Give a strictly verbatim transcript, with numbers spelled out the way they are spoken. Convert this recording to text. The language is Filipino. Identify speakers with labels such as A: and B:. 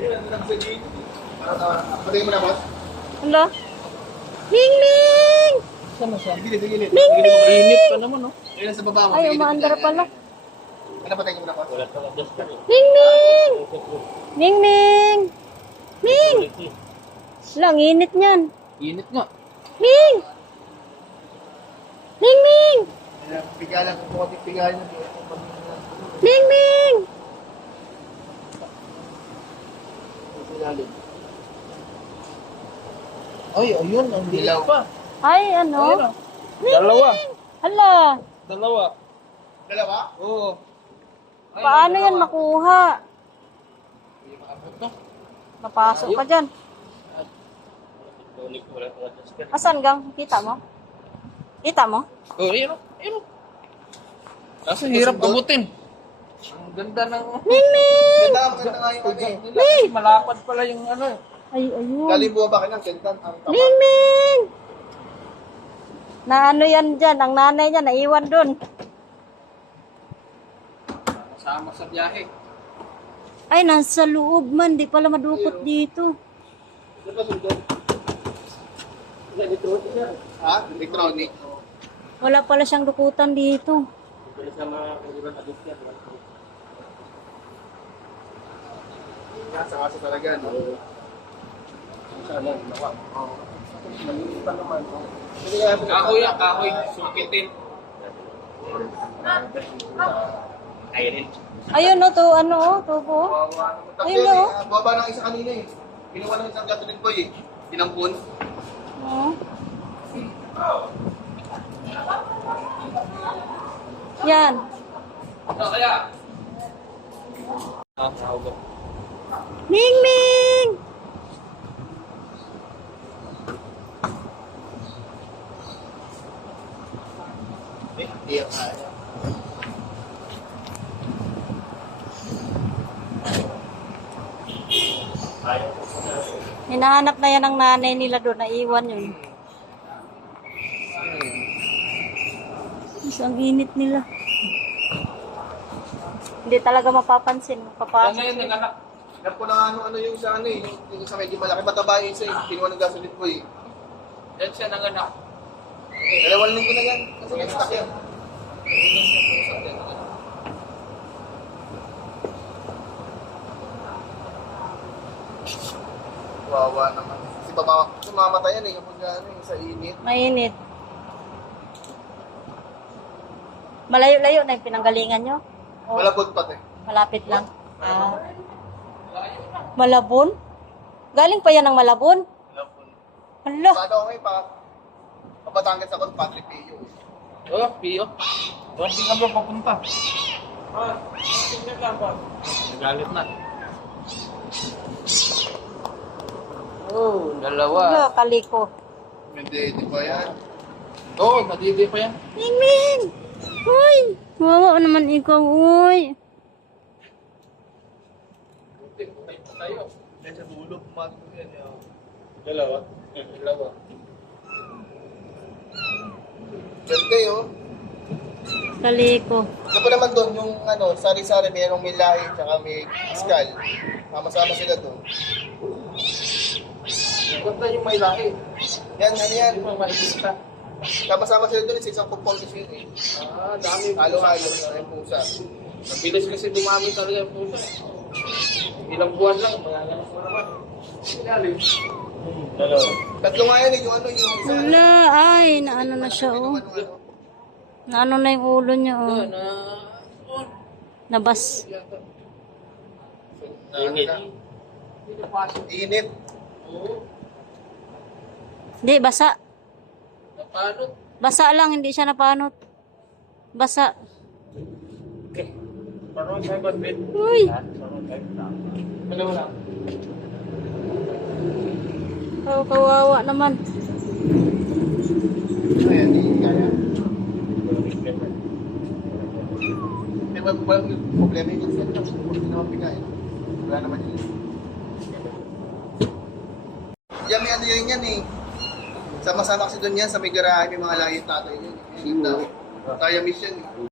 A: Patayin mo na, boss.
B: Hala. Ming Ming!
A: Sama siya. Gilid, gilid.
B: Ming Ming!
C: Init pa naman, oh.
A: Ayun, sa baba mo.
B: Ay, umaandar pala.
A: Ano, patayin mo na, boss.
C: Wala pala, just ka rin.
B: Ming Ming! Ming Ming! Ming! Lang, init niyan.
C: Init nga.
B: Ming! Ming Ming!
A: Pigalan ko po, pigalan.
B: Ming Ming!
C: Ay, ayun, ang
A: Dilaw.
C: dilaw pa.
B: Ay, ano?
C: Ayun, oh.
B: Ming
C: Dalawa.
B: Ming! Hala,
C: Dalawa.
A: Dalawa?
C: Oo. Ay,
B: paano
C: dalawa.
B: yan makuha?
C: Hindi makabot, no?
B: Napasok ka dyan.
C: Tulik, wala pala, just ka rin.
B: Asan gang? Kita mo? Kita mo?
C: Oh, ayun, oh. Ayun, oh. Kaso hirap abutin. Ang ganda ng...
B: Ming Ming!
A: Ganda, maganda nga yung ano eh.
C: Nila, kasi malapad pala yung ano eh.
B: Ay, ayun.
A: Galing buwa ba ka ng sentan? Ang tama.
B: Ming Ming! Na ano yan dyan? Ang nanay niya naiwan dun.
C: Kasama sa biyahe.
B: Ay, nasa loob man. Di pala madukot dito.
C: Ano ba sundot? Electronic na.
A: Ha? Electronic.
B: Wala pala siyang dukutan dito.
C: Dahil sa mga kaibigan adult yan.
A: Yan, sa kaso talaga, no?
C: Sana, ginawa.
A: Oo. Nalilipan naman, no?
C: Kahoy yan, kahoy. Sukitin. Ayun.
B: Ayun no, to ano oh, tubo.
A: Kawawa naman. Tapos
B: Ayun,
A: yun,
B: no?
A: eh, baba ng isa kanina eh. Kinuha ng isang gasolin boy eh. Tinampon.
B: Oh. Yan.
C: Ano kaya? Ah, tawag.
B: Ming Ming!
A: Eh, iya kaya.
B: Hinahanap na yan ng nanay nila doon. Naiwan yun. Mas ang init nila. Hindi talaga mapapansin.
C: Yan
B: Mapapasok
C: na yun,
B: sila.
C: nag-anak.
A: Alam ko na ano, ano yung sa ano eh. Yung, yung sa medyo malaki mataba yung isa eh. Kinuha ng gasolin boy eh.
C: Yan siya nag-anak.
A: Dalawang linggo na yan. Kasi may stock yan. Wawa naman. Kasi baba, sumamatayan eh kapag ano eh, sa init.
B: Mainit. Malayo-layo na yung pinanggalingan nyo? O
A: Malabot pa eh.
B: malapit lang? Ah. Malabon? Galing pa yan ng Malabon?
A: Malabot.
B: Hala.
A: Paano ako eh, pa, papatanggit ako ng Padre Pio eh.
C: Oh, Pio. Doon din ka ba papunta? Ah, tingnan lang ba? Nagalit na. Oh, dalawa.
B: Hala, kaliko.
A: Hindi, di ba yan?
C: Oo, oh, nadidi pa yan.
B: Ming Ming! Uy! Wawa naman ikaw, uy!
C: Tayo.
A: Yan sa dulo, pumasok ko yan. eh.
C: Dalawa? Dalawa.
A: Ganda eh, oh.
B: Kaliko.
A: Ano pa naman doon, yung ano, sari-sari, mayroong may lahi, tsaka may iskal. Sama-sama sila doon.
C: Ganda yung may lahi.
A: Yan, ano yan.
C: Hindi mo makikita.
A: Sama-sama sila doon, sa isang compound kasi yun eh.
C: Ah, dami.
A: Halo-halo na yung pusa.
C: Mabilis kasi dumami talaga yung puso. Ilang buwan lang, magagalas mo naman. Sinalim. Dalawa.
A: Tatlo nga yan eh, yung ano, yung isa.
B: Wala, ay, naano na siya, oh.
A: Ano, ano.
B: Naano na yung ulo niya, oh.
C: Na, on.
B: Nabas.
A: Na, ano na. Init.
C: Oo.
B: Hindi, basa.
C: Napanot.
B: Basa lang, hindi siya napanot. Basa.
C: Okay. Parang tayo ba, Ben?
B: Uy!
C: Parang tayo na. Dalawa lang.
B: Oh, kawawa naman.
A: Ayan, hindi kaya. May wala pa yung problema yung isa. Hindi naman pinay. Wala naman yun. Yan, may ano yun yan eh. Sama-sama kasi doon yan sa may garahe, may mga lahi tatay yun. Yung ganda. Kaya miss yan eh.